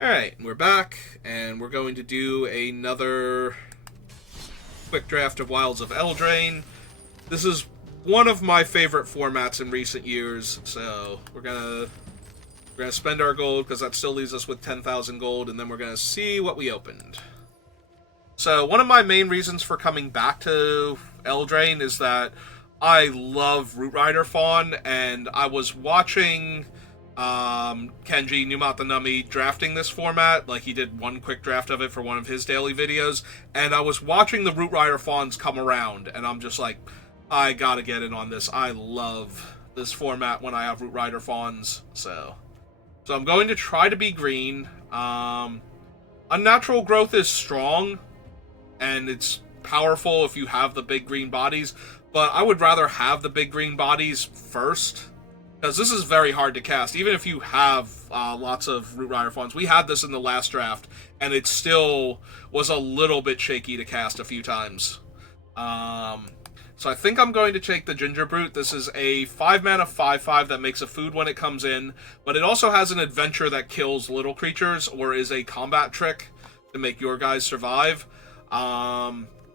Alright, we're back, and we're going to do another quick draft of Wilds of Eldraine. This is one of my favorite formats in recent years, so we're gonna spend our gold, because that still leaves us with 10,000 gold, and then we're gonna see what we opened. So, one of my main reasons for coming back to Eldraine is that I love Root Rider Fawn, and I was watching Kenji Numatanami drafting this format. Like, he did one quick draft of it for one of his daily videos, and I was watching the Root Rider Fawns come around, and I'm just like, I gotta get in on this. I love this format when I have Root Rider Fawns, so I'm going to try to be green. Unnatural Growth is strong, and it's powerful if you have the big green bodies, but I would rather have the big green bodies first, because this is very hard to cast, even if you have lots of Root Rider Fawns. We had this in the last draft, and it still was a little bit shaky to cast a few times. So I think I'm going to take the Ginger Brute. This is a 5-mana 5/5 that makes a food when it comes in, but it also has an adventure that kills little creatures, or is a combat trick to make your guys survive.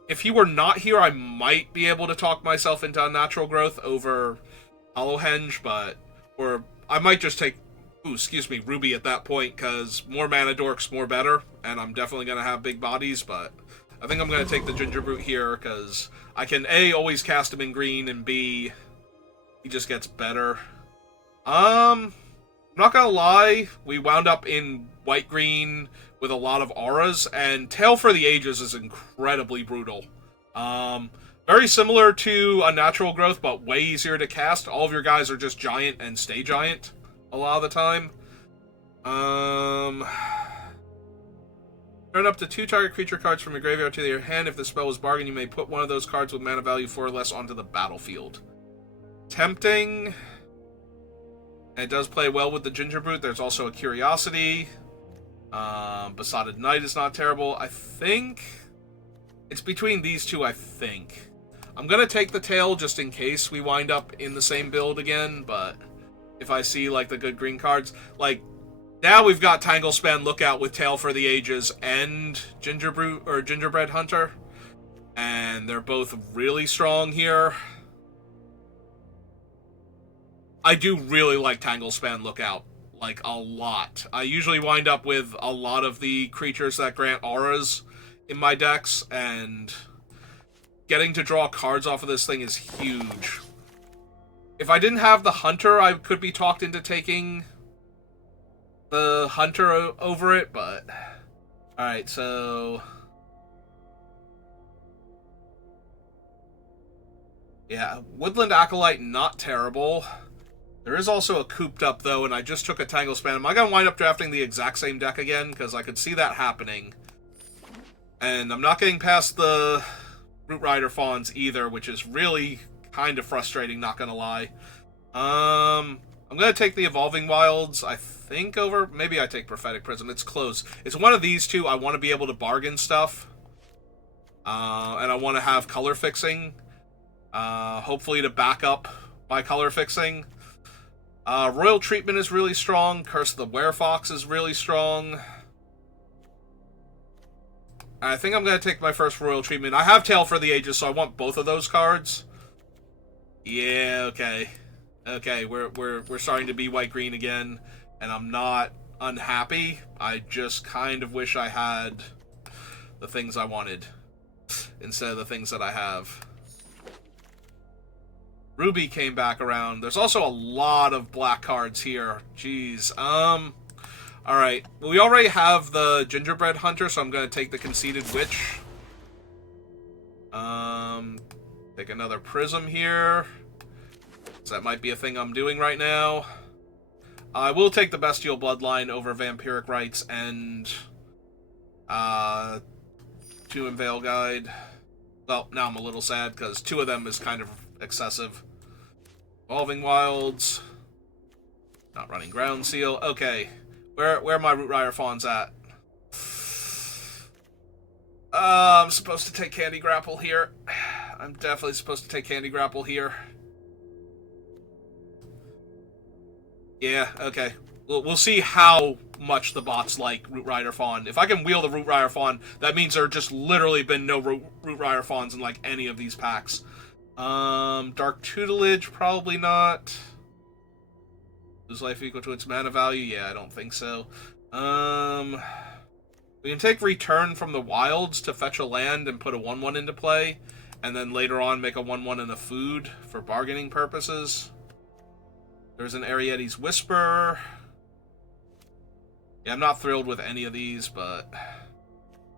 If he were not here, I might be able to talk myself into Unnatural Growth over Hollowhenge, or I might just take, Ruby at that point, because more mana dorks, more better, and I'm definitely going to have big bodies, but I think I'm going to take the Ginger Brute here, because I can A, always cast him in green, and B, he just gets better. I'm not going to lie, we wound up in white-green with a lot of auras, and Tail for the Ages is incredibly brutal. Very similar to Unnatural Growth, but way easier to cast. All of your guys are just giant and stay giant a lot of the time. Turn up to 2 target creature cards from your graveyard to your hand. If the spell was bargain, you may put one of those cards with mana value 4 or less onto the battlefield. Tempting. And it does play well with the Ginger Brute. There's also a Curiosity. Besotted Knight is not terrible. I think it's between these two, I think. I'm going to take the Tail just in case we wind up in the same build again, but if I see, like, the good green cards, like, now we've got Tanglespan Lookout with Tail for the Ages and Ginger Brute, or Gingerbread Hunter, and they're both really strong here. I do really like Tanglespan Lookout, like, a lot. I usually wind up with a lot of the creatures that grant auras in my decks, and getting to draw cards off of this thing is huge. If I didn't have the Hunter, I could be talked into taking the Hunter over it, but alright, so yeah, Woodland Acolyte, not terrible. There is also a Cooped Up, though, and I just took a Tanglespan. Am I going to wind up drafting the exact same deck again? Because I could see that happening. And I'm not getting past the Root Rider Fawns either, which is really kind of frustrating, not going to lie. I'm going to take the Evolving Wilds, I think, over... Maybe I take Prophetic Prism. It's close. It's one of these two. I want to be able to bargain stuff. And I want to have color fixing. Hopefully to back up my color fixing. Royal Treatment is really strong. Curse of the Werefox is really strong. I think I'm going to take my first Royal Treatment. I have Tail for the Ages, so I want both of those cards. Yeah, okay. Okay, we're starting to be white-green again, and I'm not unhappy. I just kind of wish I had the things I wanted instead of the things that I have. Ruby came back around. There's also a lot of black cards here. Jeez. Alright. We already have the Gingerbread Hunter, so I'm going to take the Conceited Witch. Take another Prism here. So that might be a thing I'm doing right now. I will take the Bestial Bloodline over Vampiric Rites and Tomb and Veil Guide. Well, now I'm a little sad, because 2 of them is kind of excessive. Evolving Wilds. Not running Ground Seal. Okay. Where are my Root Rider Fawns at? I'm supposed to take Candy Grapple here. I'm definitely supposed to take Candy Grapple here. Yeah, okay. We'll see how much the bots like Root Rider Fawn. If I can wheel the Root Rider Fawn, that means there just literally been no Root Rider Fawns in like any of these packs. Dark Tutelage, probably not. Lose life equal to its mana value? Yeah, I don't think so. We can take Return from the Wilds to fetch a land and put a 1/1 into play, and then later on make a 1/1 in a food for bargaining purposes. There's an Arietti's Whisper. Yeah, I'm not thrilled with any of these, but...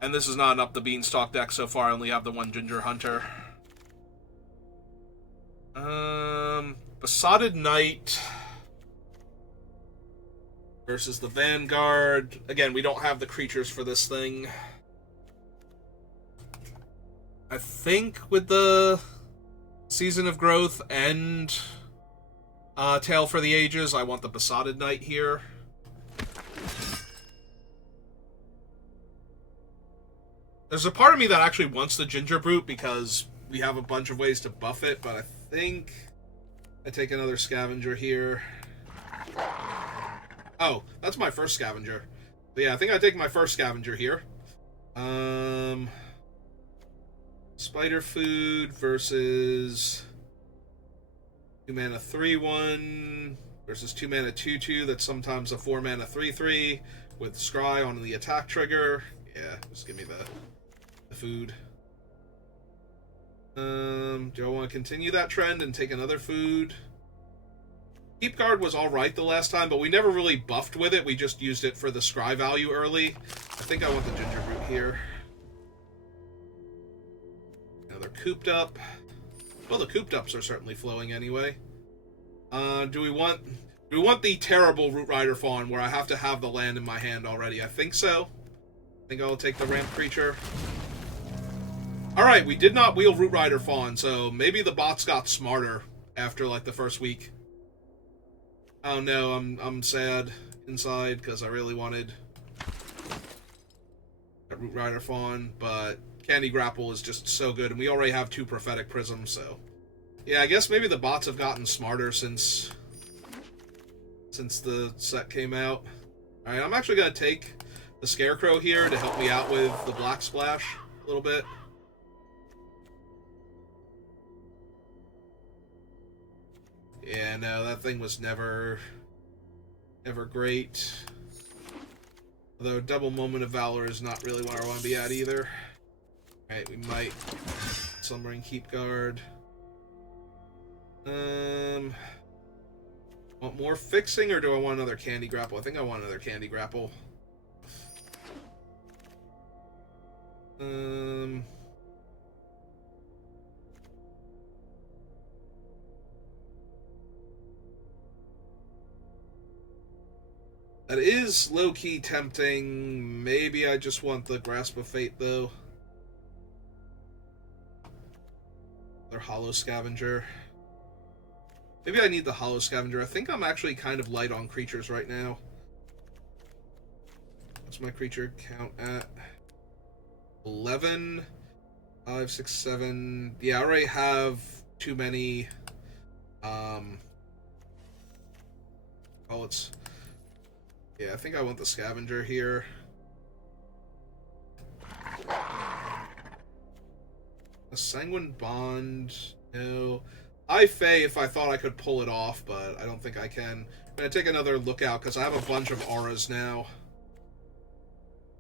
And this is not an Up the Beanstalk deck so far, I only have the one Ginger Hunter. Besotted Knight versus the Vanguard. Again, we don't have the creatures for this thing. I think with the Season of Growth and Tale for the Ages, I want the Besotted Knight here. There's a part of me that actually wants the Ginger Brute because we have a bunch of ways to buff it, but I think I take another Scavenger here. Oh, that's my first Scavenger. But yeah, I think I take my first Scavenger here. Spider Food versus 2 mana 3/1 versus 2 mana 2/2. That's sometimes a 4 mana 3/3 with Scry on the attack trigger. Yeah, just give me the food. Do I want to continue that trend and take another food? Keep Guard was alright the last time, but we never really buffed with it. We just used it for the Scry value early. I think I want the Ginger Brute here. Now they're cooped up. Well, the cooped ups are certainly flowing anyway. Do we want the terrible Root Rider Fawn where I have to have the land in my hand already? I think so. I think I'll take the ramp creature. Alright, we did not wheel Root Rider Fawn, so maybe the bots got smarter after like the first week. Oh no, I'm sad inside because I really wanted a Root Rider Fawn, but Candy Grapple is just so good, and we already have 2 Prophetic Prisms, so... Yeah, I guess maybe the bots have gotten smarter since the set came out. Alright, I'm actually going to take the Scarecrow here to help me out with the Black Splash a little bit. Yeah, no, that thing was never great. Although Double Moment of Valor is not really where I want to be at either. Alright, we might Slumbering Keep Guard. Want more fixing, or do I want another Candy Grapple? I think I want another Candy Grapple. That is low-key tempting. Maybe I just want the Grasp of Fate, though. Their Hollow Scavenger. Maybe I need the Hollow Scavenger. I think I'm actually kind of light on creatures right now. What's my creature count at? 11? 5, 6, 7... Yeah, I already have too many... Yeah, I think I want the Scavenger here. A Sanguine Bond, no. I Fey if I thought I could pull it off, but I don't think I can. I'm going to take another Lookout, because I have a bunch of auras now.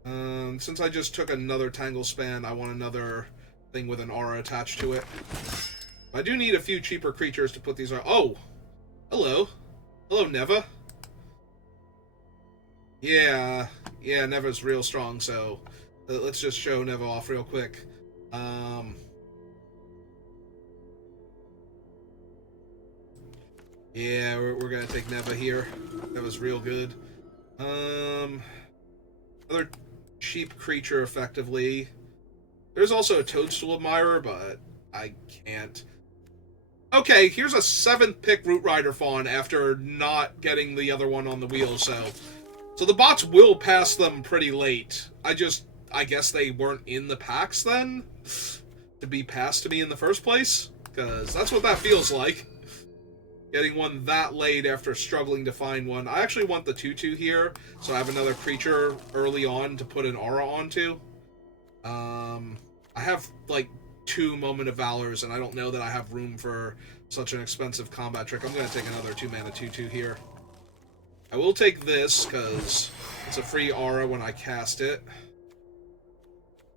Since I just took another Tangle Span, I want another thing with an aura attached to it. I do need a few cheaper creatures to put these on. Oh! Hello. Hello, Neva. Yeah, Neva's real strong, so let's just show Neva off real quick. Yeah, we're gonna take Neva here. Neva's real good. Another cheap creature, effectively. There's also a Toadstool Admirer, but I can't. Okay, here's a 7th pick Root Rider Fawn after not getting the other one on the wheel, so the bots will pass them pretty late. I guess they weren't in the packs then to be passed to me in the first place, because that's what that feels like. Getting one that late after struggling to find one. I actually want the 2/2 here, so I have another creature early on to put an aura onto. I have, like, 2 Moment of Valors, and I don't know that I have room for such an expensive combat trick. I'm going to take another 2-mana 2/2 here. I will take this, because it's a free aura when I cast it.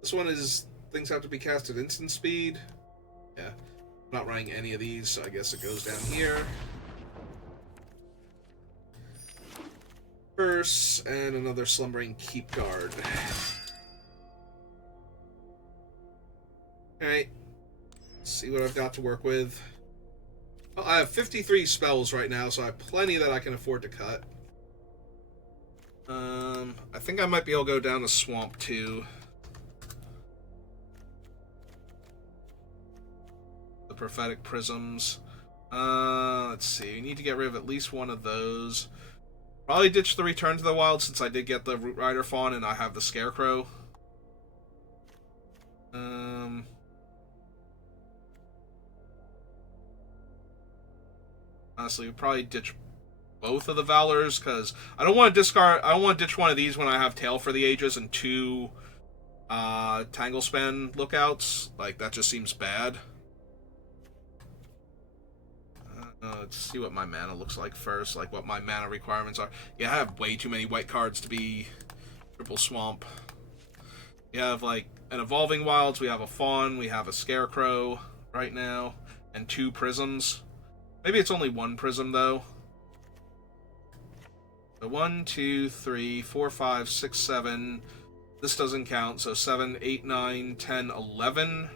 This one is... Things have to be cast at instant speed. Yeah. I'm not running any of these, so I guess it goes down here. Curse, and another Slumbering Keep Guard. Alright. Let's see what I've got to work with. Well, I have 53 spells right now, so I have plenty that I can afford to cut. I think I might be able to go down to Swamp too. The Prophetic Prisms. Let's see. We need to get rid of at least one of those. Probably ditch the Return to the Wild since I did get the Root Rider Fawn and I have the Scarecrow. Honestly, we'd probably ditch both of the Valors because I don't want to discard. I don't want to ditch one of these when I have Tail for the Ages and 2 Tanglespan lookouts. Like, that just seems bad. Let's see what my mana looks like first, like what my mana requirements are. Yeah, I have way too many white cards to be triple swamp. We have, like, an Evolving Wilds, we have a Fawn, we have a Scarecrow right now, and 2 Prisms. Maybe it's only 1 Prism, though. So 1, 2, 3, 4, 5, 6, 7. This doesn't count, so 7, 8, 9, 10, 11.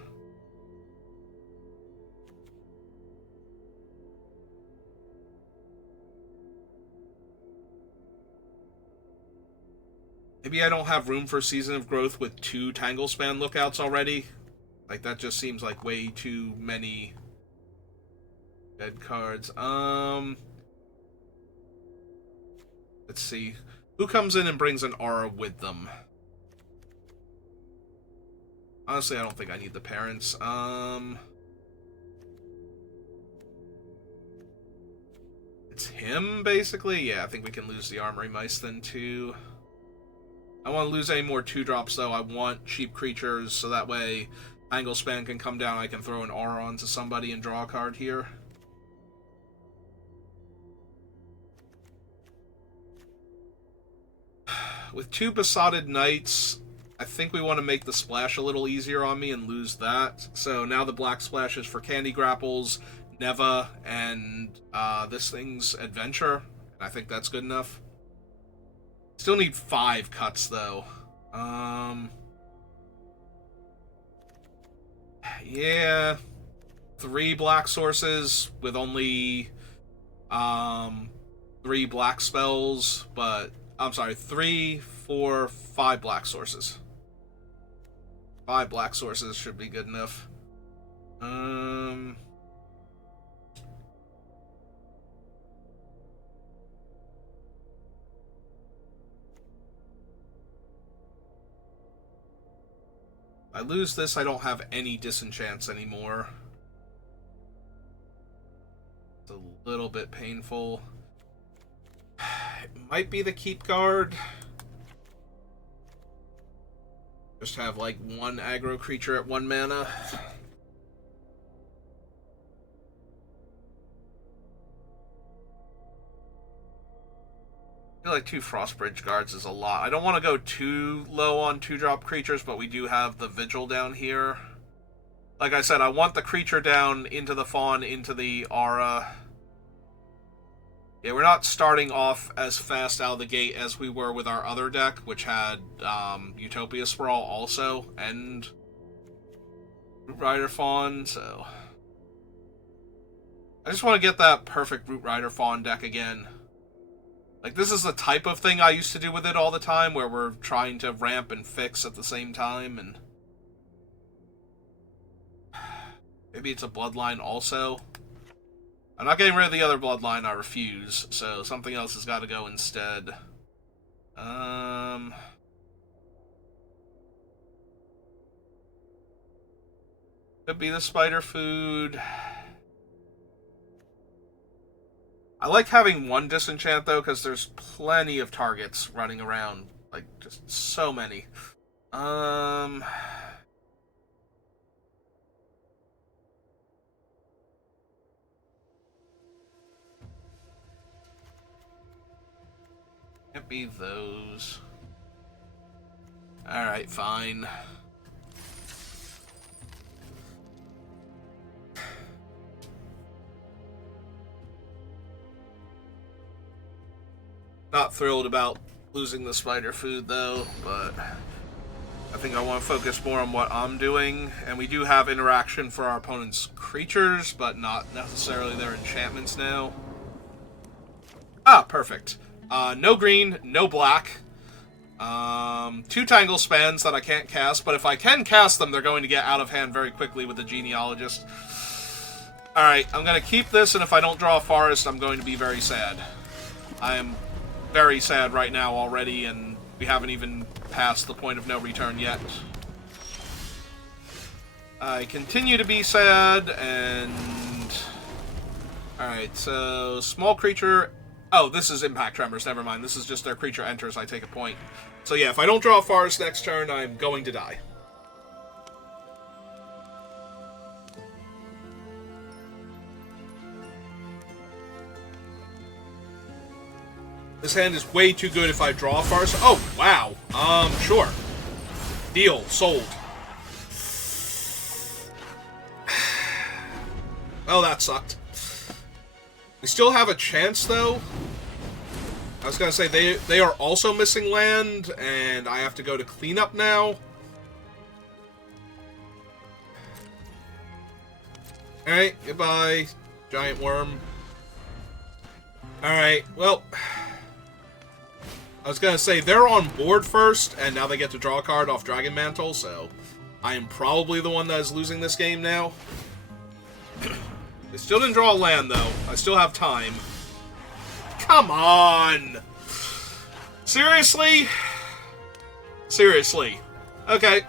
Maybe I don't have room for Season of Growth with 2 Tanglespan lookouts already. Like, that just seems like way too many dead cards. Let's see. Who comes in and brings an aura with them? Honestly, I don't think I need the parents. It's him, basically? Yeah, I think we can lose the Armory Mice then, too. I don't want to lose any more 2-drops, though. I want cheap creatures, so that way Tanglespan can come down, I can throw an aura onto somebody and draw a card here. With 2 Besotted Knights, I think we want to make the splash a little easier on me and lose that. So now the black splash is for Candy Grapples, Neva, and this thing's Adventure. And I think that's good enough. Still need 5 cuts, though. Yeah. 3 black sources with only 3 black spells, but... I'm sorry, 3, 4, 5 black sources. 5 black sources should be good enough. I lose this, I don't have any disenchants anymore. It's a little bit painful. It might be the Keep Guard. Just have, like, 1 aggro creature at 1 mana. I feel like 2 Frostbridge Guards is a lot. I don't want to go too low on 2-drop creatures, but we do have the Vigil down here. Like I said, I want the creature down into the Fawn, into the Aura. Yeah, we're not starting off as fast out of the gate as we were with our other deck, which had Utopia Sprawl also, and Root Rider Fawn, so... I just want to get that perfect Root Rider Fawn deck again. Like, this is the type of thing I used to do with it all the time, where we're trying to ramp and fix at the same time, and... Maybe it's a Bloodline also. I'm not getting rid of the other Bloodline, I refuse, so something else has got to go instead. Could be the Spider Food. I like having one disenchant, though, because there's plenty of targets running around. Like, just so many. Can't be those. Alright, fine. Not thrilled about losing the spider food, though, but I think I want to focus more on what I'm doing. And we do have interaction for our opponent's creatures, but not necessarily their enchantments now. Ah, perfect. No green, no black. 2 Tangle Spans that I can't cast, but if I can cast them, they're going to get out of hand very quickly with the Genealogist. Alright, I'm going to keep this, and if I don't draw a forest, I'm going to be very sad. I am very sad right now already, and we haven't even passed the point of no return yet. I continue to be sad, and... Alright, so... Small creature... Oh, this is Impact Tremors, never mind. This is just their creature enters, I take a point. So yeah, if I don't draw a forest next turn, I'm going to die. This hand is way too good if I draw a forest. Oh, wow. Sure. Deal. Sold. Oh, that sucked. We still have a chance, though. I was gonna say, they are also missing land, and I have to go to cleanup now. Alright, goodbye, giant worm. Alright, well... I was gonna say, they're on board first, and now they get to draw a card off Dragon Mantle, so... I am probably the one that is losing this game now. I still didn't draw a land, though. I still have time. Come on! Seriously? Seriously. Okay.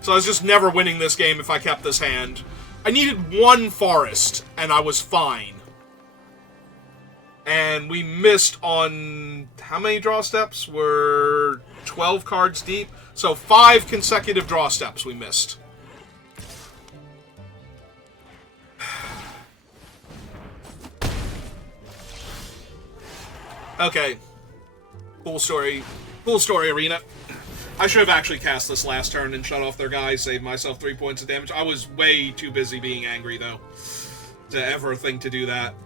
So I was just never winning this game if I kept this hand. I needed 1 forest, and I was fine. And we missed on... How many draw steps? We're 12 cards deep. So 5 consecutive draw steps we missed. Okay. Cool story. Cool story, Arena. I should have actually cast this last turn and shut off their guys, save myself 3 points of damage. I was way too busy being angry, though, to ever think to do that.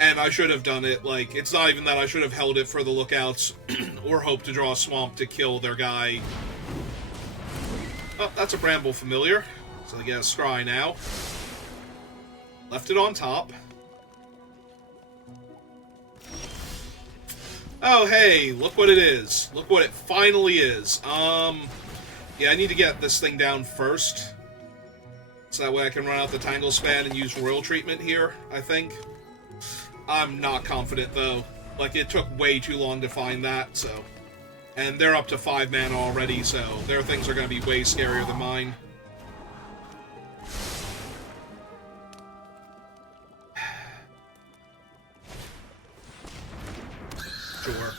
And I should have done it, like, it's not even that I should have held it for the lookouts, or hoped to draw a swamp to kill their guy. Oh, that's a Bramble Familiar, so they get a Scry now. Left it on top. Oh, hey, look what it is. Look what it finally is. Yeah, I need to get this thing down first. So that way I can run out the Tangle Span and use Royal Treatment here, I think. I'm not confident, though. Like, it took way too long to find that, so... And they're up to 5 mana already, so their things are going to be way scarier than mine. Sure.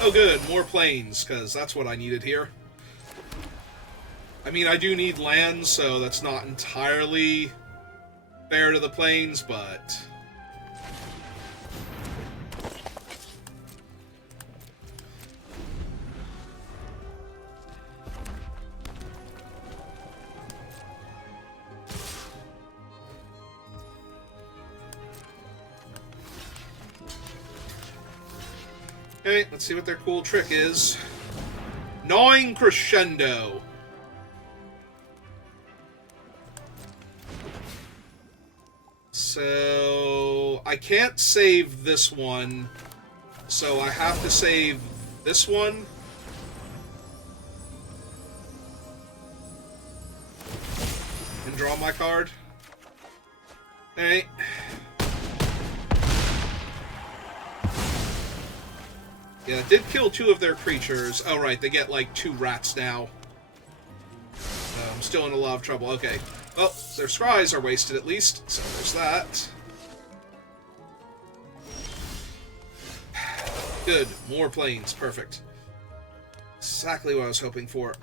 Oh good, more plains, because that's what I needed here. I mean, I do need lands, so that's not entirely fair to the plains, but... Okay, let's see what their cool trick is. Gnawing Crescendo. So, I can't save this one, so I have to save this one. And draw my card. Alright. Yeah, it did kill 2 of their creatures. Oh, right, they get, like, 2 rats now. I'm still in a lot of trouble. Okay. Well, their scries are wasted at least, so there's that. Good. More planes. Perfect. Exactly what I was hoping for.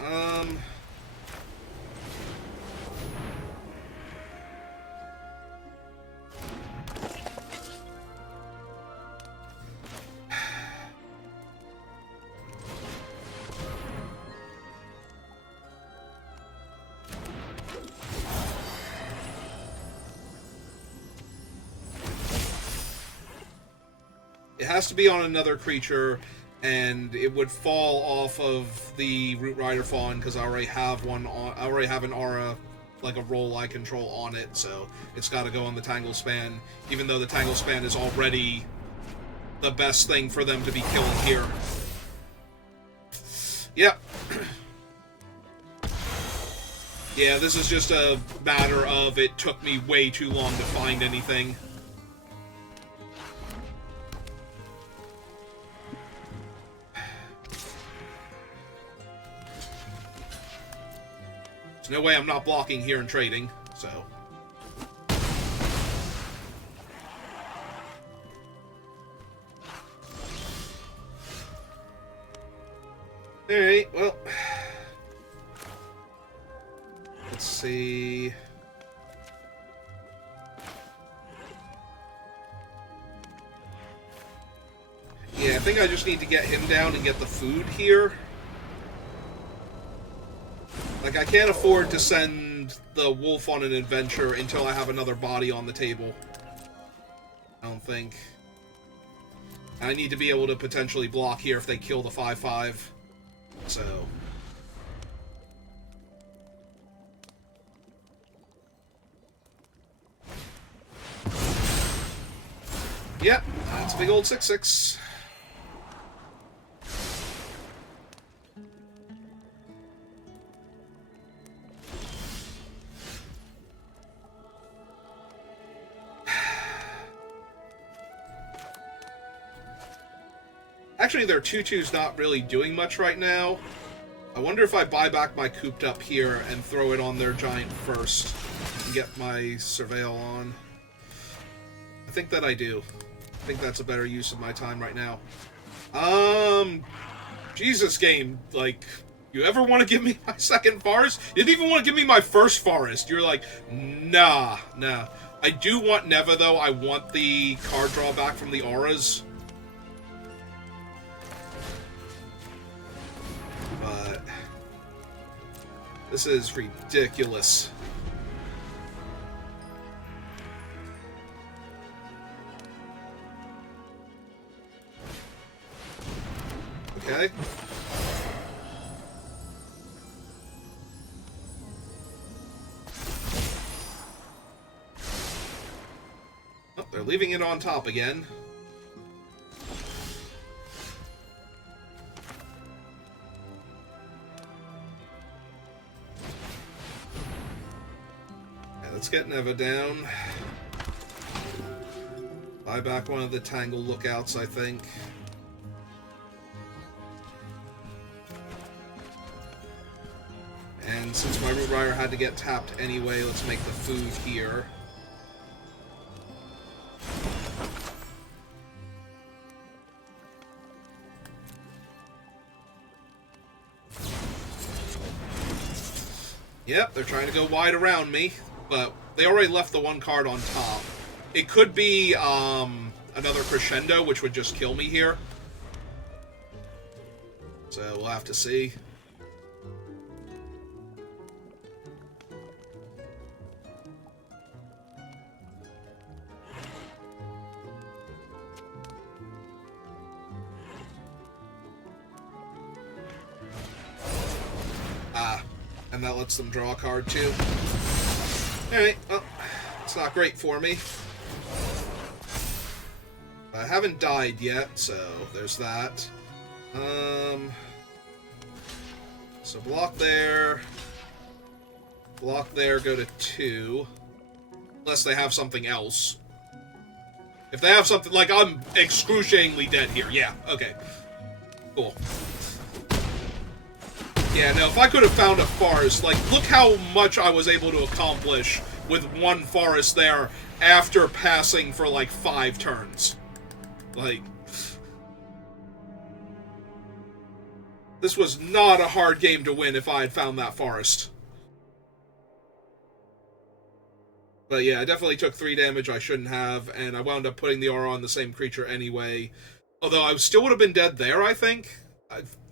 It has to be on another creature, and it would fall off of the Root Rider Fawn because I already have one on. I already have an aura, like a role I control on it, so it's got to go on the Tangle Span. Even though the Tangle Span is already the best thing for them to be killing here. Yep. Yeah, this is just a matter of it took me way too long to find anything. There's no way I'm not blocking here and trading, so... Alright, well... Let's see... Yeah, I think I just need to get him down and get the food here. Like, I can't afford to send the wolf on an adventure until I have another body on the table. I don't think. I need to be able to potentially block here if they kill the 5/5. So... Yep, that's a big old 6/6. Actually, their 2/2's not really doing much right now. I wonder if I buy back my cooped up here and throw it on their giant first and get my surveil on. I think that I do. I think that's a better use of my time right now. Jesus game, like, you ever want to give me my second forest? You didn't even want to give me my first forest. You're like, nah. I do want Neva, though. I want the card drawback from the auras. But this is ridiculous. Okay. Oh, they're leaving it on top again. Let's get Neva down. Buy back one of the Tangle lookouts, I think. And since my Root Rider had to get tapped anyway, let's make the food here. Yep, they're trying to go wide around me. But they already left the one card on top. It could be another Crescendo, which would just kill me here. So we'll have to see. And that lets them draw a card too. Alright, well, it's not great for me. I haven't died yet, so there's that. So block there, go to 2. Unless they have something else. If they have something, like, I'm excruciatingly dead here. Yeah, okay. Cool. Yeah, no, if I could have found a forest, like, look how much I was able to accomplish with one forest there after passing for, like, 5 turns. Like, this was not a hard game to win if I had found that forest. But yeah, I definitely took 3 damage I shouldn't have, and I wound up putting the aura on the same creature anyway. Although I still would have been dead there, I think.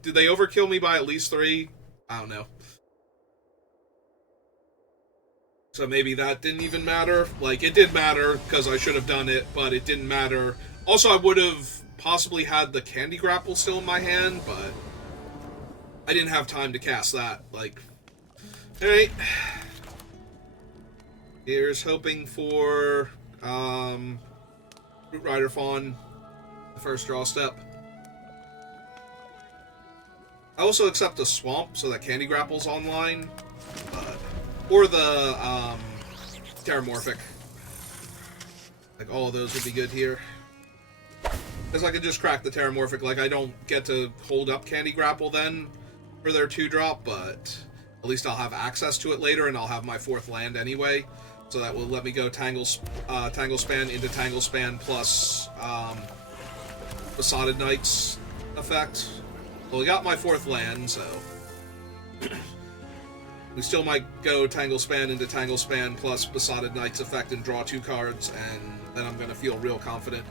Did they overkill me by at least 3? I don't know. So maybe that didn't even matter. Like, it did matter, because I should have done it, but it didn't matter. Also, I would have possibly had the Candy Grapple still in my hand, but I didn't have time to cast that. Like, alright. Here's hoping for Root Rider Fawn, the first draw step. I also accept the Swamp, so that Candy Grapple's online. Or the Terramorphic. Like, all of those would be good here. Because I could just crack the Terramorphic. Like, I don't get to hold up Candy Grapple then for their 2-drop, but at least I'll have access to it later, and I'll have my 4th land anyway. So that will let me go Tangle Span into Tangle Span plus Besotted Knight's effect. Well, we got my 4th land, so we still might go Tangle Span into Tangle Span plus Besotted Knight's effect and draw 2 cards, and then I'm going to feel real confident.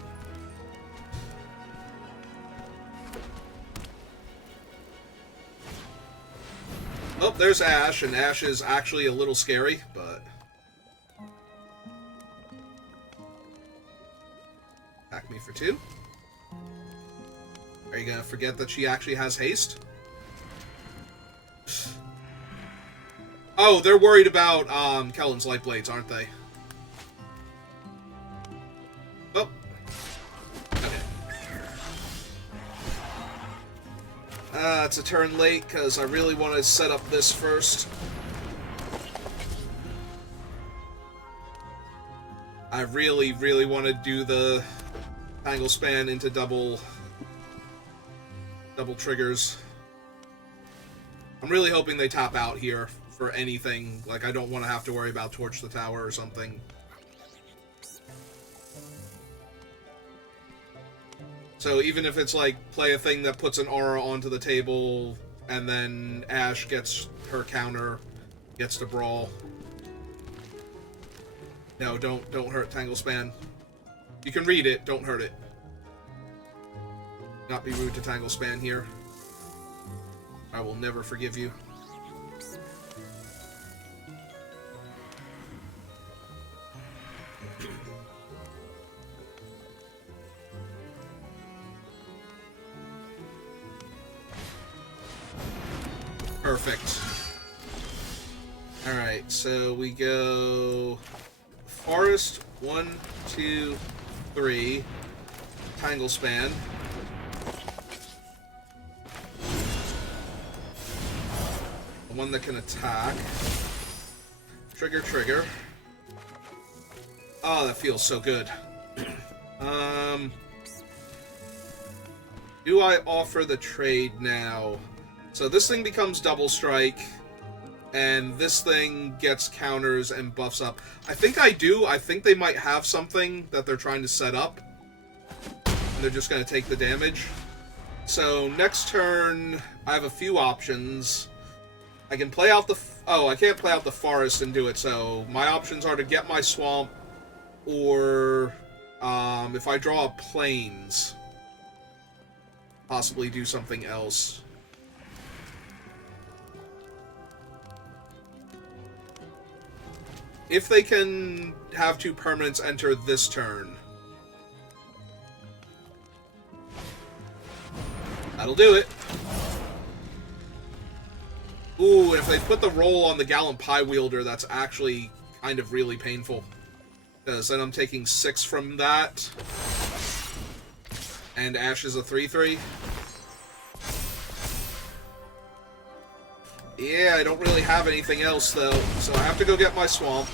Oh, there's Ash, and Ash is actually a little scary, but attack me for 2. Are you gonna forget that she actually has haste? Oh, they're worried about Kellen's Light Blades, aren't they? Oh. Okay. It's a turn late, because I really want to set up this first. I really, really want to do the Tangle Span into double triggers. I'm really hoping they tap out here for anything. Like, I don't want to have to worry about Torch the Tower or something. So even if it's like, play a thing that puts an aura onto the table, and then Ash gets her counter, gets to brawl. No, don't hurt Tangle Span. You can read it, don't hurt it. Not be rude to Tangle Span here. I will never forgive you. Perfect. Alright, so we go Forest, 1, 2, 3. Tangle Span. The one that can attack. Trigger. Oh, that feels so good. Do I offer the trade now? So this thing becomes double strike, and this thing gets counters and buffs up. I think I do. I think they might have something that they're trying to set up. And they're just going to take the damage. So next turn, I have a few options. I can play out the... Oh, I can't play out the forest and do it, so my options are to get my swamp, or if I draw a plains, possibly do something else. If they can have 2 permanents enter this turn, that'll do it. Ooh, if they put the roll on the Gallant Pie Wielder, that's actually kind of really painful. Because then I'm taking 6 from that. And Ash is a 3/3. Yeah, I don't really have anything else, though, so I have to go get my swamp.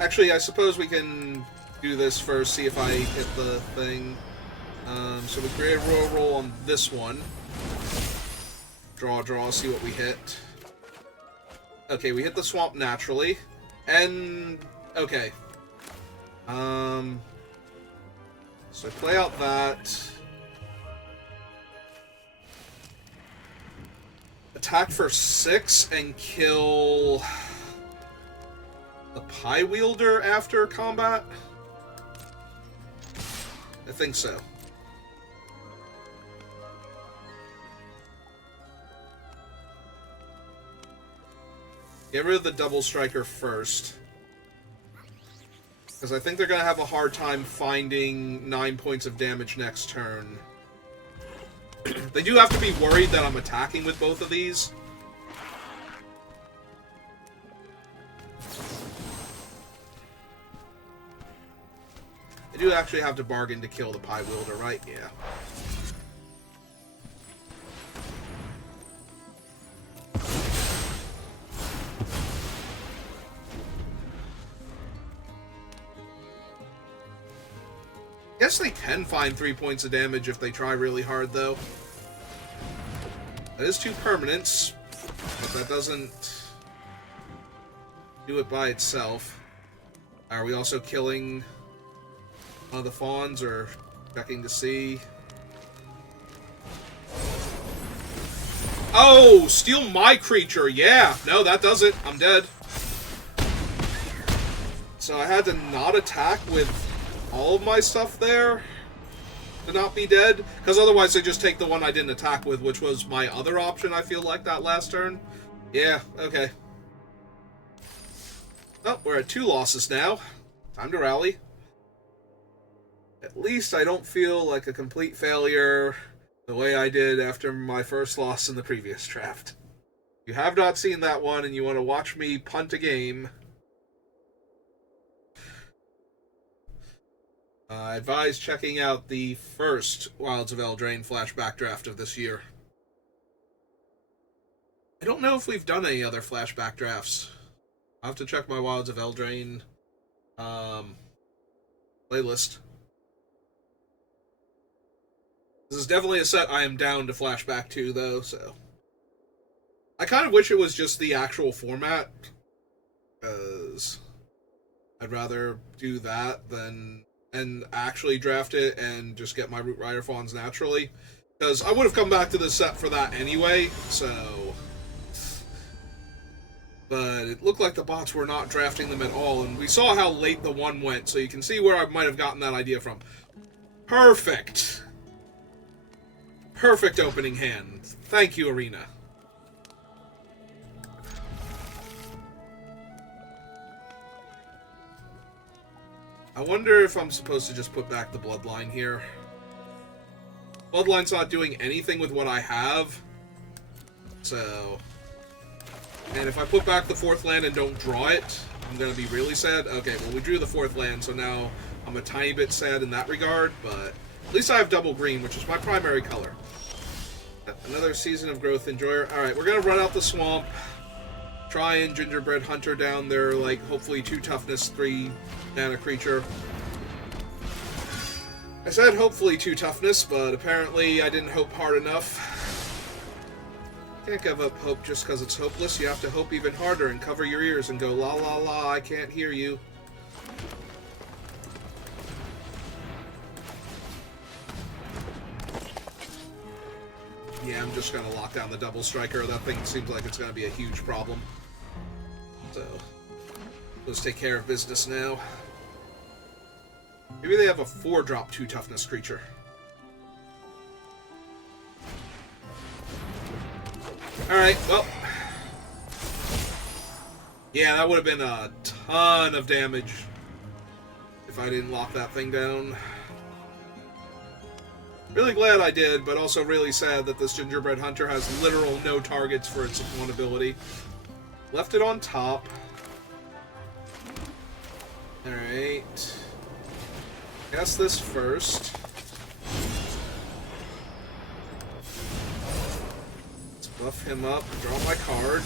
Actually, I suppose we can do this first, see if I hit the thing. So we create a roll on this one. Draw, see what we hit. Okay, we hit the swamp naturally. And... okay. So I play out that. Attack for 6 and kill the Pie Wielder after combat? I think so. Get rid of the Double Striker first. Because I think they're going to have a hard time finding 9 points of damage next turn. They do have to be worried that I'm attacking with both of these. They do actually have to bargain to kill the Pie Wielder, right? Yeah. I guess they can find 3 points of damage if they try really hard, though. That is 2 permanents, but that doesn't do it by itself. Are we also killing one of the fawns, or checking to see? Oh! Steal my creature! Yeah! No, that does it. I'm dead. So I had to not attack with all of my stuff there to not be dead, because otherwise I just take the one I didn't attack with, which was my other option, I feel like, that last turn. Yeah, okay. Oh, we're at 2 losses now. Time to rally. At least I don't feel like a complete failure the way I did after my first loss in the previous draft. If you have not seen that one and you want to watch me punt a game, I advise checking out the first Wilds of Eldraine flashback draft of this year. I don't know if we've done any other flashback drafts. I'll have to check my Wilds of Eldraine playlist. This is definitely a set I am down to flashback to, though, so. I kind of wish it was just the actual format, because I'd rather do that than and actually draft it and just get my Root Rider Fawns naturally. Because I would have come back to this set for that anyway, so. But it looked like the bots were not drafting them at all, and we saw how late the one went, so you can see where I might have gotten that idea from. Perfect! Perfect opening hand. Thank you, Arena. I wonder if I'm supposed to just put back the Bloodline here. Bloodline's not doing anything with what I have. So. And if I put back the 4th land and don't draw it, I'm going to be really sad. Okay, well, we drew the 4th land, so now I'm a tiny bit sad in that regard, but at least I have double green, which is my primary color. Another Season of Growth Enjoyer. Alright, we're going to run out the swamp. Try and Gingerbread Hunter down their, like, hopefully 2 toughness, 3 mana creature. I said hopefully 2 toughness, but apparently I didn't hope hard enough. Can't give up hope just because it's hopeless. You have to hope even harder and cover your ears and go, la la la, I can't hear you. Yeah, I'm just going to lock down the Double Striker. That thing seems like it's going to be a huge problem. So, let's take care of business now. Maybe they have a 4-drop 2 toughness creature. Alright, well. Yeah, that would have been a ton of damage if I didn't lock that thing down. Really glad I did, but also really sad that this Gingerbread Hunter has literal no targets for its one ability. Left it on top. Alright. Cast this first. Let's buff him up, draw my card.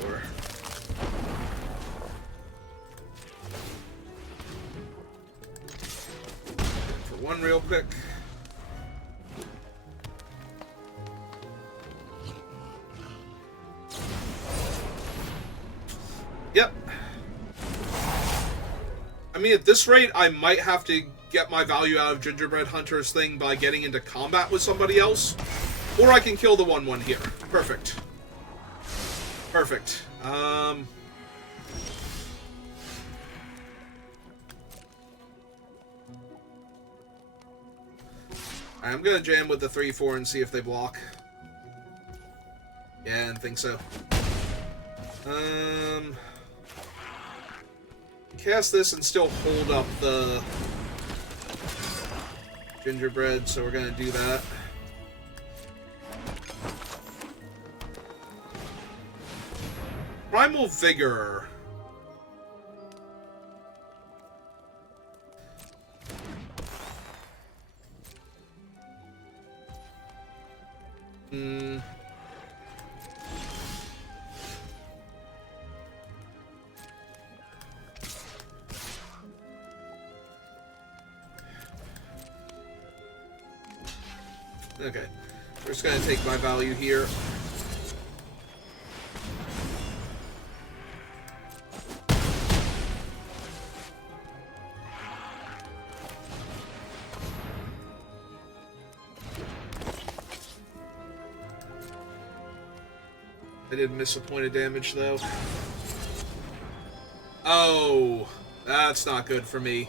Sure. one real quick. Yep. I mean, at this rate, I might have to get my value out of Gingerbread Hunter's thing by getting into combat with somebody else. Or I can kill the 1/1 here. Perfect. Perfect. I'm gonna jam with the 3/4 and see if they block. Yeah, I didn't think so. Cast this and still hold up the gingerbread, so we're gonna do that. Primal Vigor. Okay. We're just gonna take my value here. I did miss a point of damage, though. Oh, that's not good for me.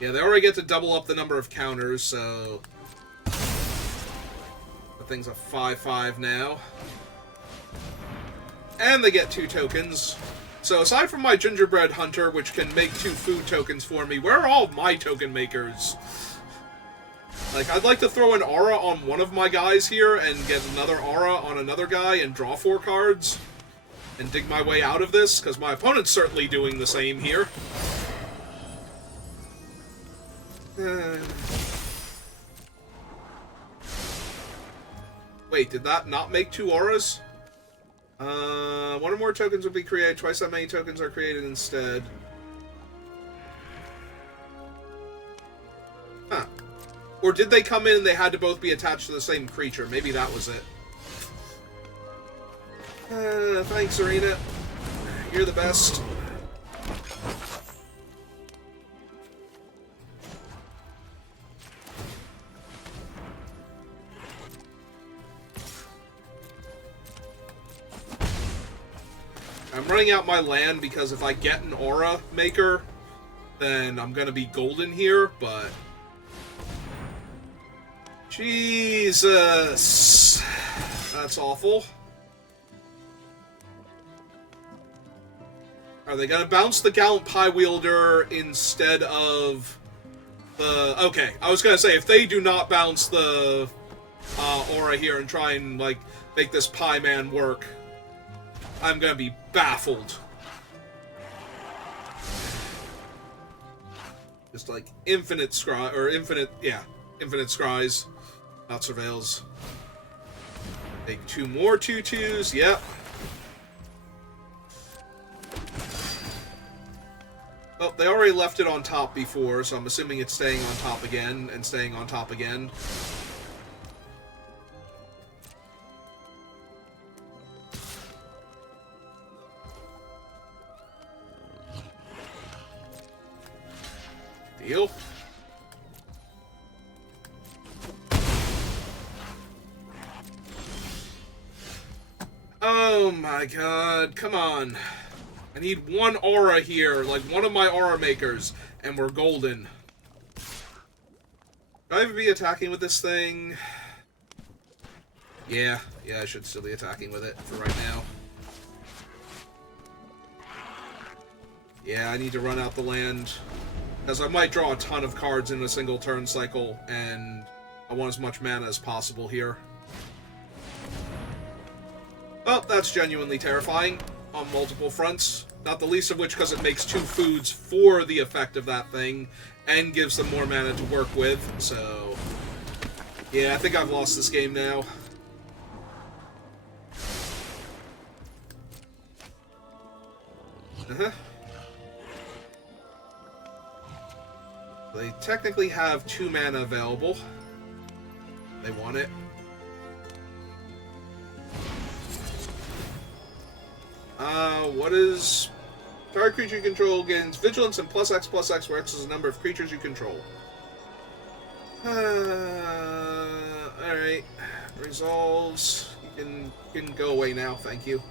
Yeah, they already get to double up the number of counters, so... the thing's a 5/5 now. And they get 2 tokens. So aside from my Gingerbread Hunter, which can make 2 food tokens for me, where are all of my token makers? Like, I'd like to throw an aura on one of my guys here and get another aura on another guy and draw 4 cards. And dig my way out of this, because my opponent's certainly doing the same here. Wait, did that not make 2 auras? 1 or more tokens will be created. Twice that many tokens are created instead. Huh. Or did they come in and they had to both be attached to the same creature? Maybe that was it. Thanks, Arena. You're the best. I'm running out my land because if I get an aura maker, then I'm gonna be golden here, but... Jesus! That's awful. Are they gonna bounce the Gallant Pie Wielder instead of the... Okay, I was gonna say, if they do not bounce the aura here and try and, like, make this Pie Man work, I'm gonna be baffled. Just like infinite scry, or infinite, yeah, infinite scries, not surveils. Take 2 more 2/2s, yep. Oh, they already left it on top before, so I'm assuming it's staying on top again, and staying on top again. Deal. Oh my god, come on. I need 1 aura here, like one of my aura makers, and we're golden. Should I even be attacking with this thing? Yeah, I should still be attacking with it for right now. Yeah, I need to run out the land. Because I might draw a ton of cards in a single turn cycle, and I want as much mana as possible here. Well, that's genuinely terrifying on multiple fronts. Not the least of which because it makes 2 foods for the effect of that thing, and gives them more mana to work with, so... Yeah, I think I've lost this game now. They technically have 2 mana available. They want it. What is... Target creature you control gains Vigilance and +X/+X, where X is the number of creatures you control. Alright. Resolves. You can go away now, thank you.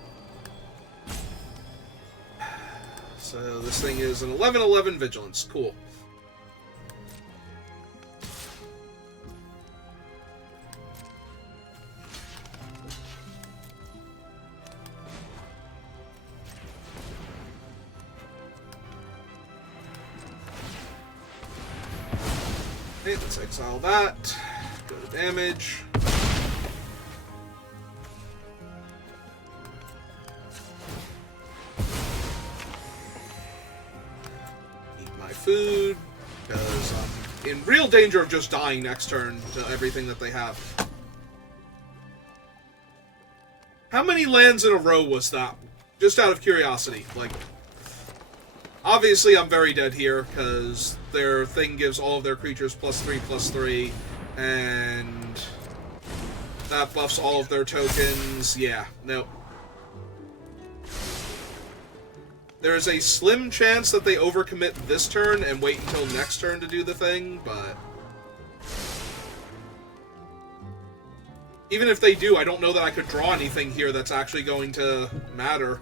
So this thing is an 11/11 Vigilance. Cool. Okay, let's exile that. Go to damage. Eat my food, because I'm in real danger of just dying next turn to everything that they have. How many lands in a row was that? Just out of curiosity. Like, obviously I'm very dead here, because their thing gives all of their creatures +3/+3, and that buffs all of their tokens. Yeah, nope. There is a slim chance that they overcommit this turn and wait until next turn to do the thing, but... even if they do, I don't know that I could draw anything here that's actually going to matter.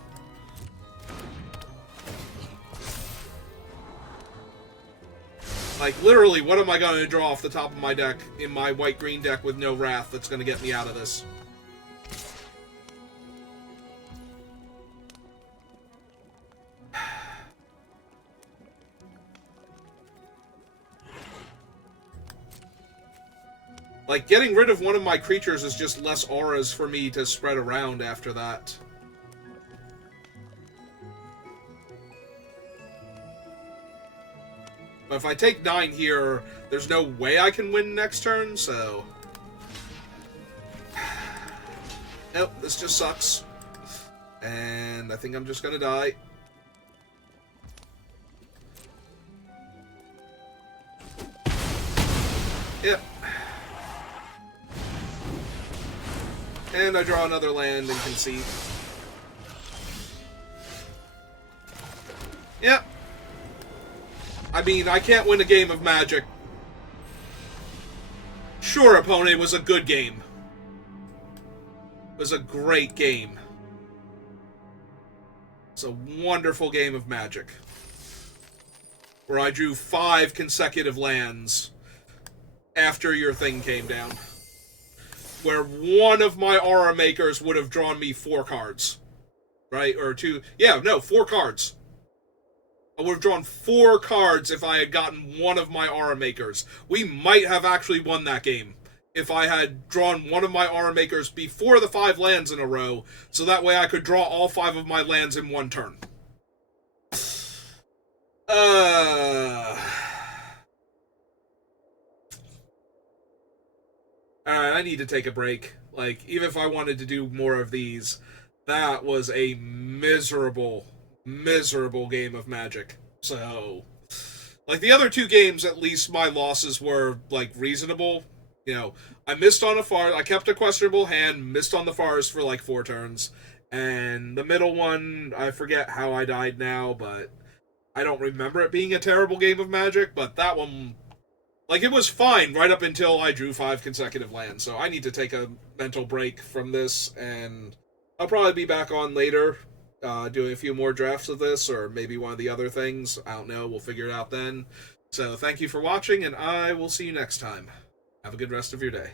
Like, literally, what am I going to draw off the top of my deck in my white-green deck with no Wrath that's going to get me out of this? Like, getting rid of one of my creatures is just less auras for me to spread around after that. But if I take 9 here, there's no way I can win next turn, so... nope, this just sucks. And I think I'm just gonna die. Yep. And I draw another land and concede. Yep. I mean, I can't win a game of Magic. Sure, opponent, it was a good game. It was a great game. It's a wonderful game of Magic. Where I drew 5 consecutive lands after your thing came down. Where one of my Aura Makers would have drawn me 4 cards. Right? Or 2... yeah, no, 4 cards. I would have drawn 4 cards if I had gotten one of my Aura Makers. We might have actually won that game if I had drawn one of my Aura Makers before the 5 lands in a row, so that way I could draw all 5 of my lands in one turn. Alright, I need to take a break. Like, even if I wanted to do more of these, that was a miserable game of Magic. So, like, the other 2 games, at least my losses were, like, reasonable. You know, I missed on a Farce, I kept a questionable hand, missed on the Farce for, like, 4 turns. And the middle one, I forget how I died now, but I don't remember it being a terrible game of Magic, but that one... like, it was fine right up until I drew 5 consecutive lands, so I need to take a mental break from this, and I'll probably be back on later, doing a few more drafts of this, or maybe one of the other things. I don't know, we'll figure it out then. So, thank you for watching, and I will see you next time. Have a good rest of your day.